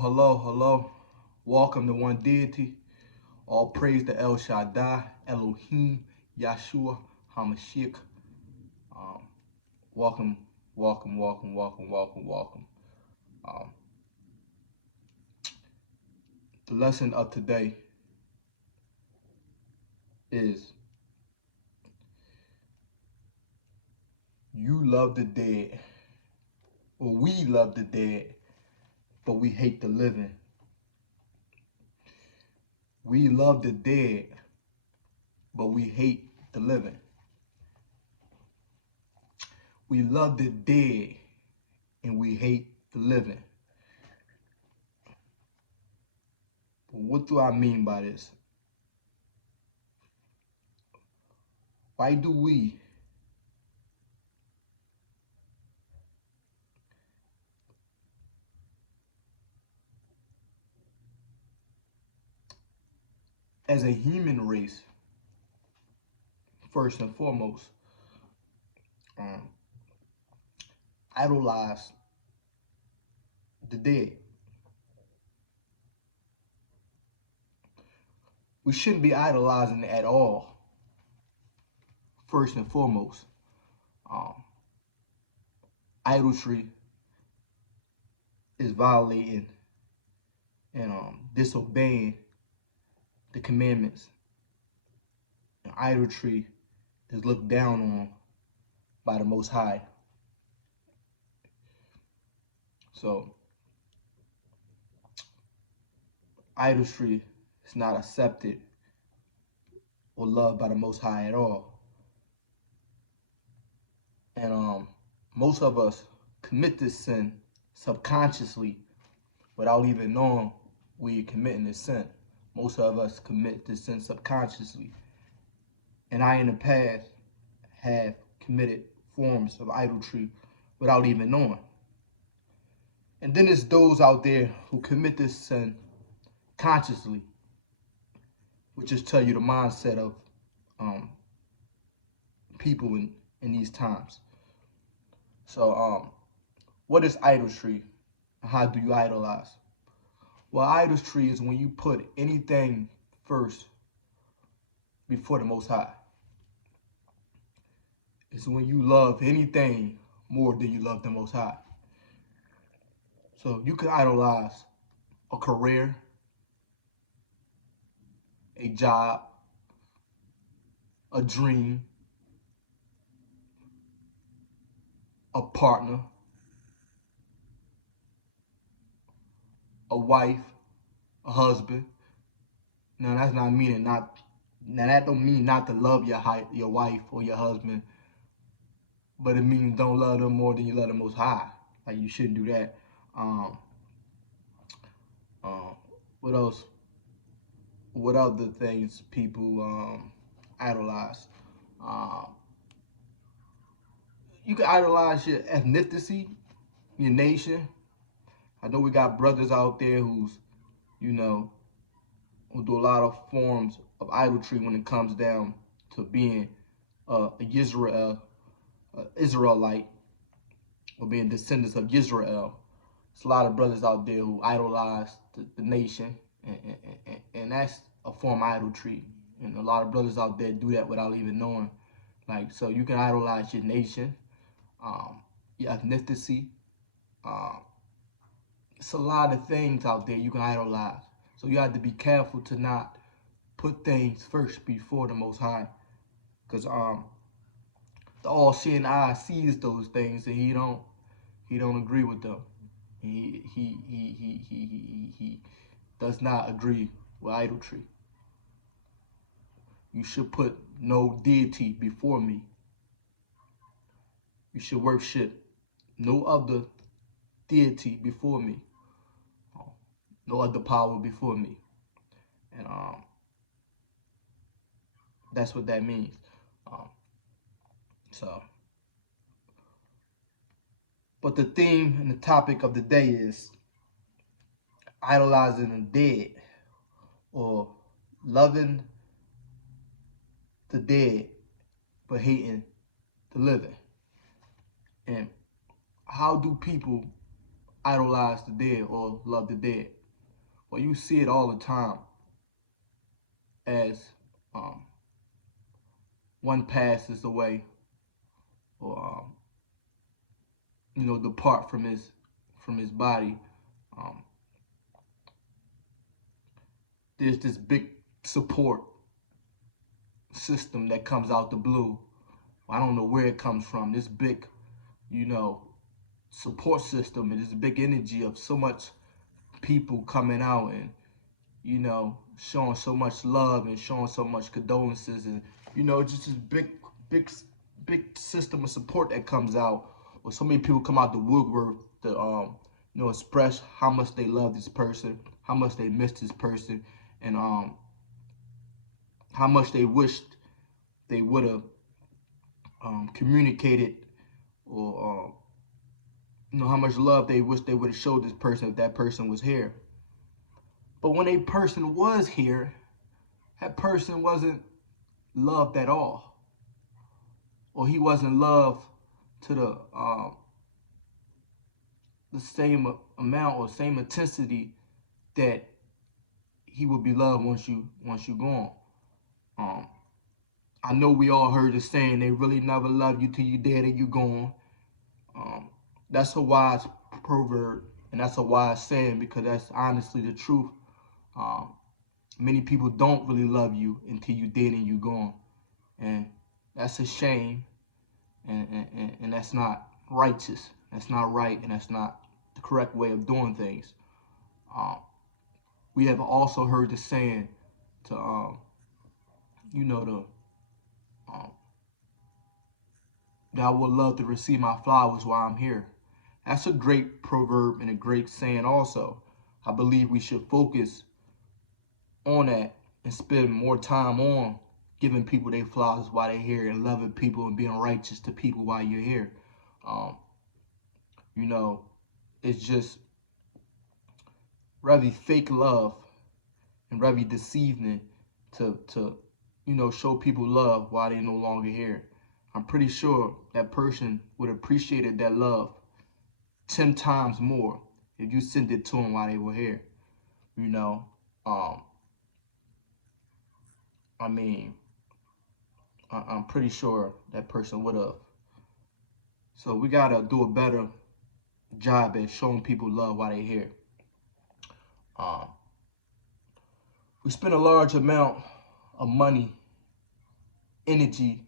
Hello. Welcome to one deity. All praise to El Shaddai, Elohim, Yahshua, HaMashiach. Um, welcome. Um, the lesson of today is you love the dead, or we love the dead, but we hate the living. We love the dead, but we hate the living. We love the dead, and we hate the living. But what do I mean by this? Why do we as a human race, first and foremost, um, idolize the dead? We shouldn't be idolizing it at all, first and foremost. Um, Idolatry is violating and disobeying the commandments. And idolatry is looked down on by the Most High. So, idolatry is not accepted or loved by the Most High at all. And most of us commit this sin subconsciously without even knowing we are committing this sin. Most of us commit this sin subconsciously. And I, in the past, have committed forms of idolatry without even knowing. And then there's those out there who commit this sin consciously, which just tell you the mindset of people in these times. So, what is idolatry? How do you idolize? Well, idolatry is when you put anything first before the Most High. It's when you love anything more than you love the Most High. So you can idolize a career, a job, a dream, a partner, a wife, a husband. Now that's not meaning not. Now that don't mean not to love your wife or your husband, but it means don't love them more than you love the Most High. Like you shouldn't do that. Um, what else? What other things people idolize? Uh, you can idolize your ethnicity, your nation. I know we got brothers out there who do a lot of forms of idolatry when it comes down to being Israelite, or being descendants of Israel. There's a lot of brothers out there who idolize the nation, and that's a form of idolatry. And a lot of brothers out there do that without even knowing. Like, so you can idolize your nation, your ethnicity. It's a lot of things out there you can idolize. So you have to be careful to not put things first before the Most High, because the all-seeing eye sees those things and he don't agree with them. He does not agree with idolatry. You should put no deity before me. You should worship no other deity before me. No other power before me. And that's what that means. So, but the theme and the topic of the day is idolizing the dead, or loving the dead but hating the living. And how do people idolize the dead or love the dead. Well, you see it all the time as um, one passes away or depart from his body. Um, there's this big support system that comes out the blue. I don't know where it comes from. This big, support system and this big energy of so much people coming out and showing so much love and showing so much condolences and just this big, big system of support that comes out. Or so many people come out the woodwork to express how much they love this person, how much they miss this person, and how much they wished they would have communicated or how much love they wish they would have showed this person if that person was here. But when a person was here, that person wasn't loved at all, or he wasn't loved to the same amount or same intensity that he would be loved once you gone. I know we all heard the saying, they really never love you till you dead and you gone. That's a wise proverb, and that's a wise saying, because that's honestly the truth. Many people don't really love you until you dead and you gone, and that's a shame, and that's not righteous. That's not right, and that's not the correct way of doing things. We have also heard the saying to that I would love to receive my flowers while I'm here. That's a great proverb and a great saying also. I believe we should focus on that and spend more time on giving people their flowers while they're here and loving people and being righteous to people while you're here. It's just rather fake love and rather deceiving to show people love while they're no longer here. I'm pretty sure that person would have appreciated that love 10 times more if you sent it to them while they were here. I'm pretty sure that person would have. So we gotta do a better job at showing people love while they're here. We spend a large amount of money, energy,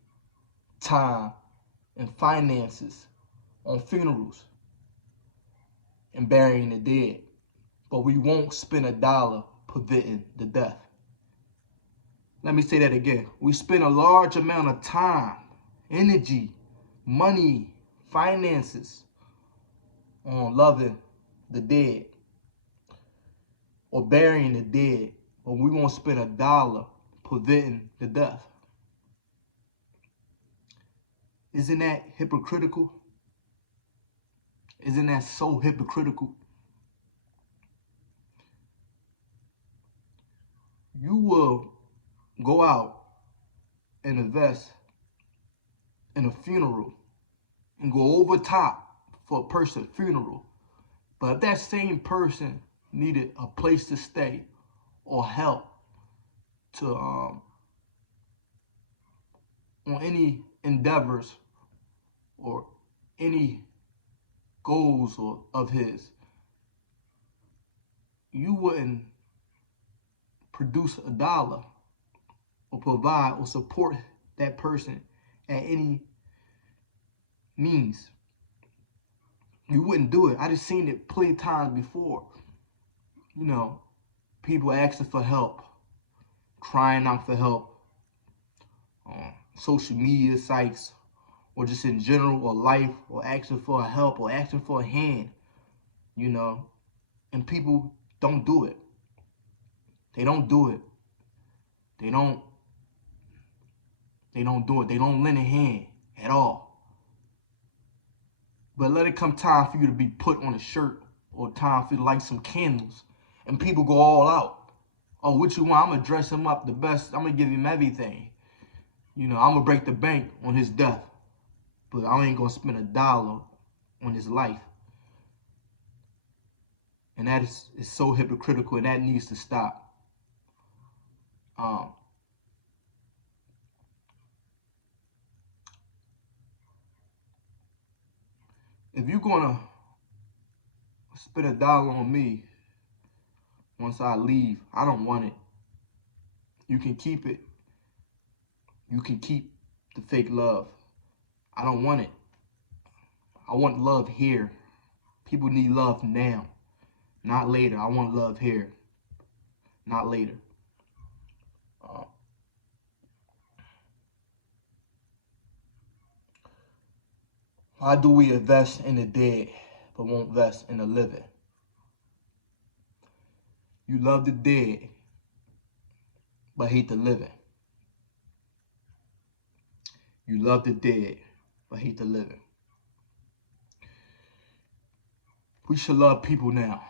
time, and finances on funerals and burying the dead, but we won't spend a dollar preventing the death. Let me say that again. We spend a large amount of time, energy, money, finances on loving the dead or burying the dead, but we won't spend a dollar preventing the death. Isn't that hypocritical? Isn't that so hypocritical? You will go out and invest in a funeral and go over top for a person's funeral. But if that same person needed a place to stay or help to on any endeavors or any goals of his, you wouldn't produce a dollar or provide or support that person at any means. You wouldn't do it. I just seen it plenty of times before. People asking for help, crying out for help on social media sites or just in general or life, or asking for help or asking for a hand, and people don't do it. They don't do it. They don't do it. They don't lend a hand at all. But let it come time for you to be put on a shirt or time for you to light some candles and people go all out. Oh, what you want? I'm going to dress him up the best. I'm going to give him everything. I'm going to break the bank on his death. But I ain't going to spend a dollar on his life. And that is so hypocritical, and that needs to stop. If you're gonna spend $1 on me once I leave, I don't want it. You can keep it. You can keep the fake love. I don't want it. I want love here. People need love now, not later. I want love here, not later. Why do we invest in the dead but won't invest in the living? You love the dead but hate the living. You love the dead but hate the living. We should love people now.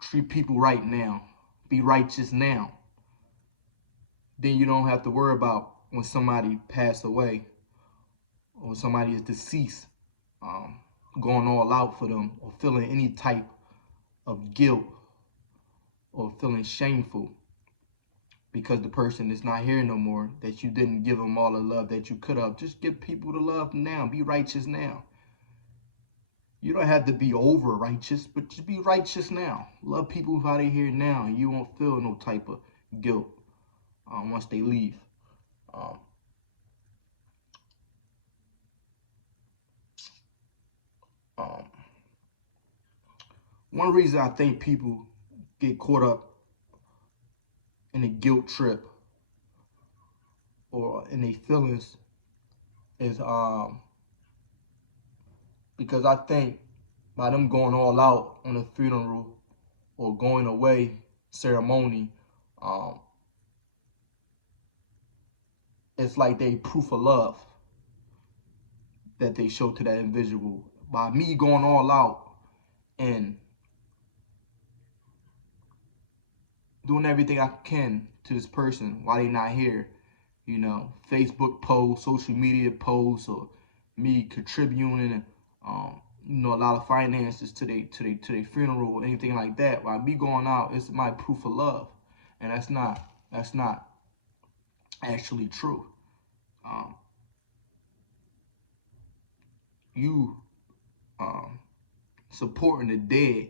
Treat people right now. Be righteous now. Then you don't have to worry about when somebody passed away or somebody is deceased, going all out for them or feeling any type of guilt or feeling shameful because the person is not here no more, that you didn't give them all the love that you could have. Just give people the love now. Be righteous now. You don't have to be over righteous, but just be righteous now. Love people while they're here now, and you won't feel no type of guilt once they leave. One reason I think people get caught up in a guilt trip or in their feelings is because I think by them going all out on a funeral or going away ceremony, it's like they proof of love that they show to that individual. By me going all out and doing everything I can to this person while they not here, you know, Facebook posts, social media posts, or me contributing, you know, a lot of finances to their funeral or anything like that. By me going out, it's my proof of love, and that's not actually true. You supporting the dead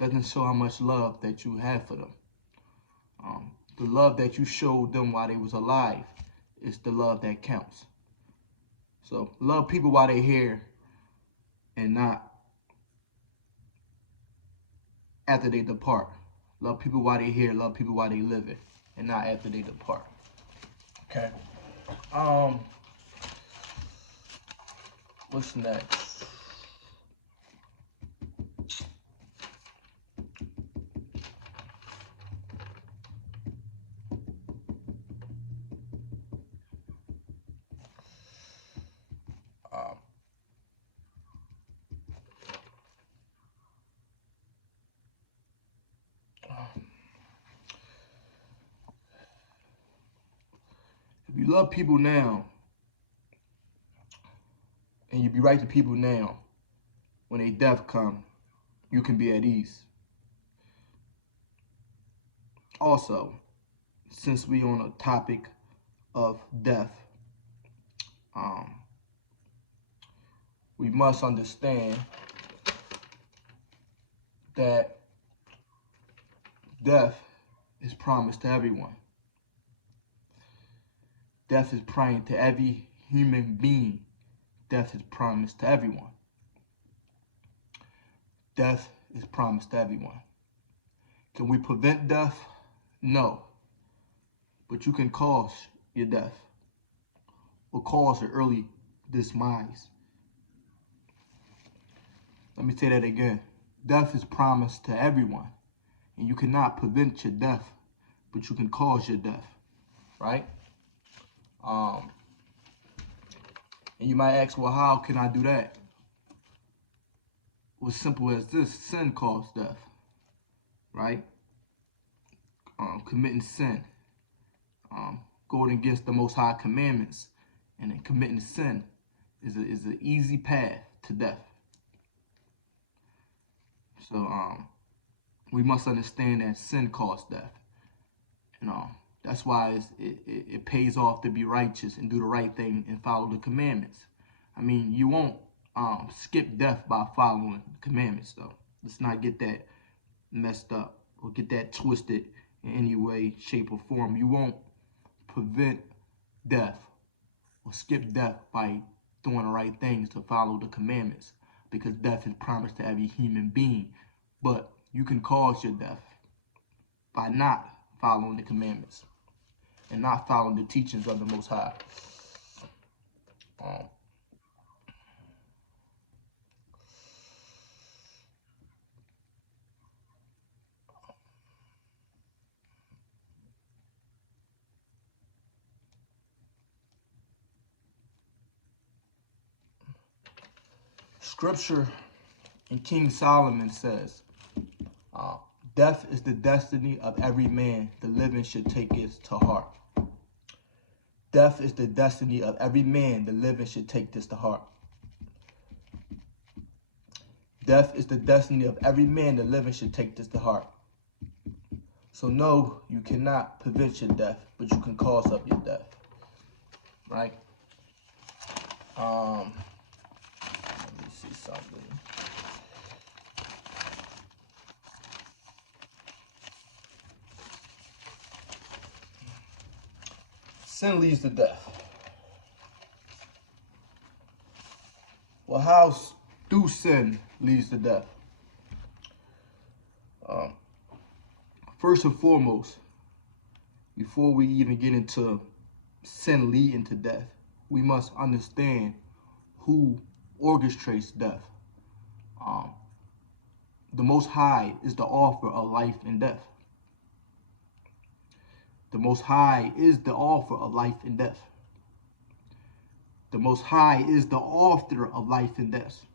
doesn't show how much love that you have for them. The love that you showed them while they was alive is the love that counts. So love people while they're here and not after they depart. Love people while they're here, love people while they living, and not after they depart. Okay. What's next? If you love people now, and you be right to people now, when a death come, you can be at ease. Also, since we on a topic of death, we must understand that death is promised to everyone. Death is promised to every human being. Death is promised to everyone. Death is promised to everyone. Can we prevent death? No. But you can cause your death or cause an early demise. Let me say that again. Death is promised to everyone, and you cannot prevent your death, but you can cause your death, right? And you might ask, well, how can I do that? Well, simple as this: sin caused death, right? Committing sin, going against the Most High commandments, and then committing sin is an easy path to death. So we must understand that sin caused death. You know, that's why it pays off to be righteous and do the right thing and follow the commandments. I mean, you won't skip death by following the commandments, though. Let's not get that messed up or get that twisted in any way, shape, or form. You won't prevent death or skip death by doing the right things to follow the commandments, because death is promised to every human being. But you can cause your death by not following the commandments and not following the teachings of the Most High. Um, Scripture and King Solomon says, uh, death is the destiny of every man, the living should take it to heart. Death is the destiny of every man, the living should take this to heart. Death is the destiny of every man, the living should take this to heart. So no, you cannot prevent your death, but you can cause up your death. Right? Let me see something. Sin leads to death. Well, how do sin leads to death? First and foremost, before we even get into sin leading to death, we must understand who orchestrates death. The Most High is the author of life and death. The Most High is the author of life and death. The Most High is the author of life and death.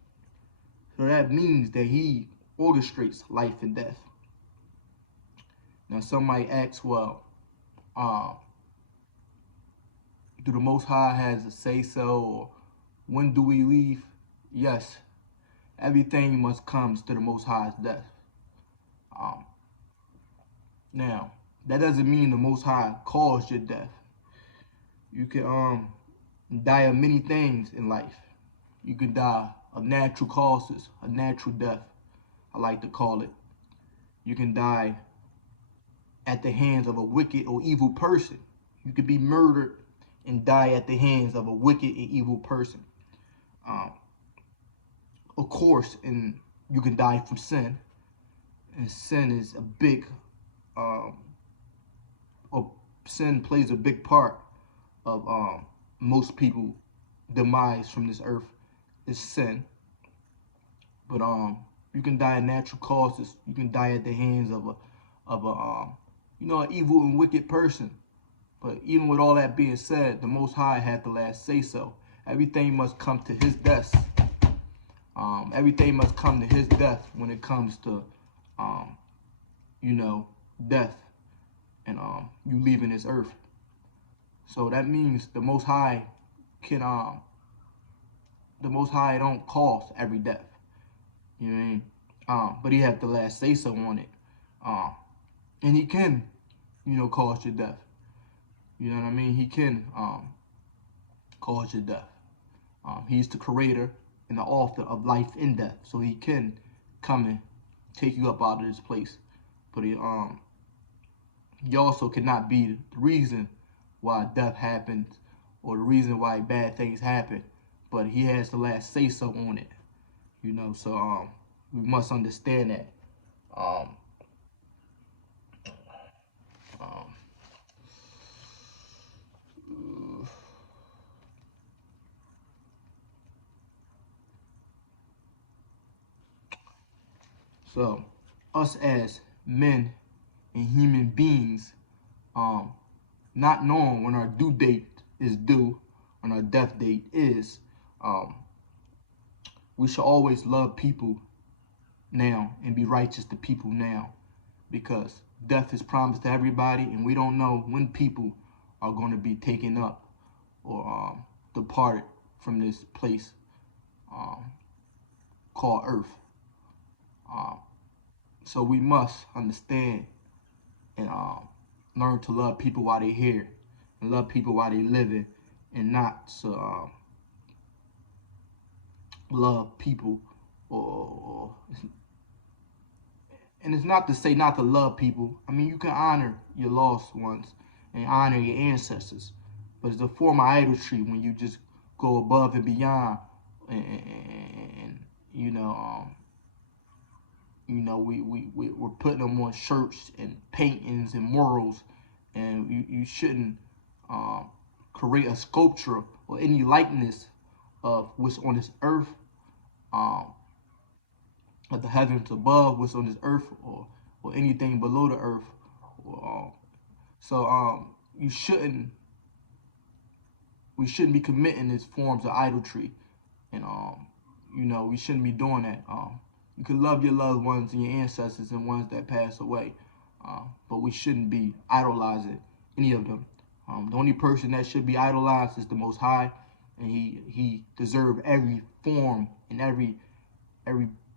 So that means that he orchestrates life and death. Now some might ask, well, do the Most High has a say-so, or when do we leave? Yes, everything must come to the Most High's death. Now, that doesn't mean the Most High caused your death. You can die of many things in life. You can die of natural causes, a natural death, I like to call it. You can die at the hands of a wicked or evil person. You could be murdered and die at the hands of a wicked and evil person. Of course, and you can die from sin. And sin is a big, sin plays a big part of most people's demise from this earth is sin. But you can die of natural causes. You can die at the hands of an evil and wicked person. But even with all that being said, the Most High had the last say so. Everything must come to his death. Everything must come to his death when it comes to, death and you leaving this earth. So that means the Most High don't cause every death. You know what I mean? But he has the last say so on it. And he can, cause your death. You know what I mean? He can cause your death. He's the creator and the author of life and death. So he can come and take you up out of this place. But he also cannot be the reason why death happens or the reason why bad things happen. But he has the last say so on it. So we must understand that. So us as men and human beings, not knowing when our due date is due, when our death date is, we should always love people now and be righteous to people now, because death is promised to everybody and we don't know when people are going to be taken up or departed from this place called earth. So we must understand and learn to love people while they're here, and love people while they're living, and not to love people or and it's not to say not to love people. I mean, you can honor your lost ones and honor your ancestors, but it's a form of idolatry when you just go above and beyond, and we're putting them on shirts and paintings and murals, and you shouldn't create a sculpture or any likeness of what's on this earth, um, of the heavens above, what's on this earth, or anything below the earth. So you shouldn't we shouldn't be committing these forms of idolatry, and we shouldn't be doing that. You can love your loved ones and your ancestors and ones that pass away, but we shouldn't be idolizing any of them. The only person that should be idolized is the Most High, and he deserves every form and every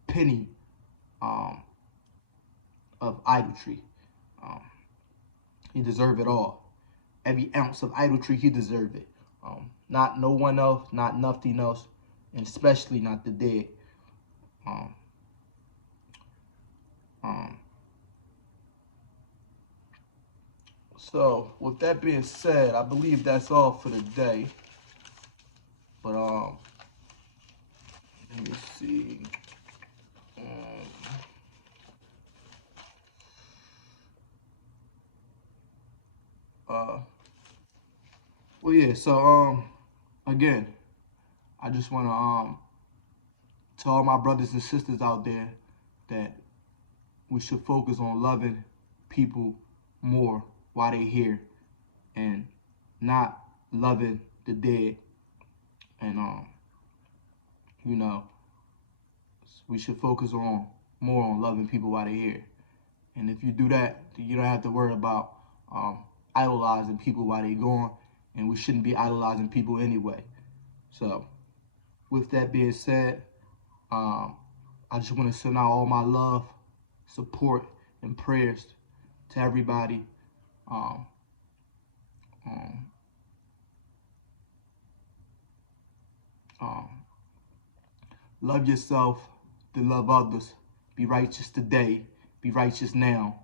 penny um, of idolatry. Um, he deserves it all. Every ounce of idolatry, he deserves it. Not no one else, not nothing else, and especially not the dead. Um, um, so, with that being said, I believe that's all for the day. But let me see. Um, uh, well, yeah. So, again, I just want to tell all my brothers and sisters out there that we should focus on loving people more while they're here, and not loving the dead. And you know, we should focus on more on loving people while they're here. And if you do that, you don't have to worry about idolizing people while they're gone. And we shouldn't be idolizing people anyway. So, with that being said, um, I just want to send out all my love, support, and prayers to everybody. Um, um, um, love yourself, then love others. Be righteous today. Be righteous now.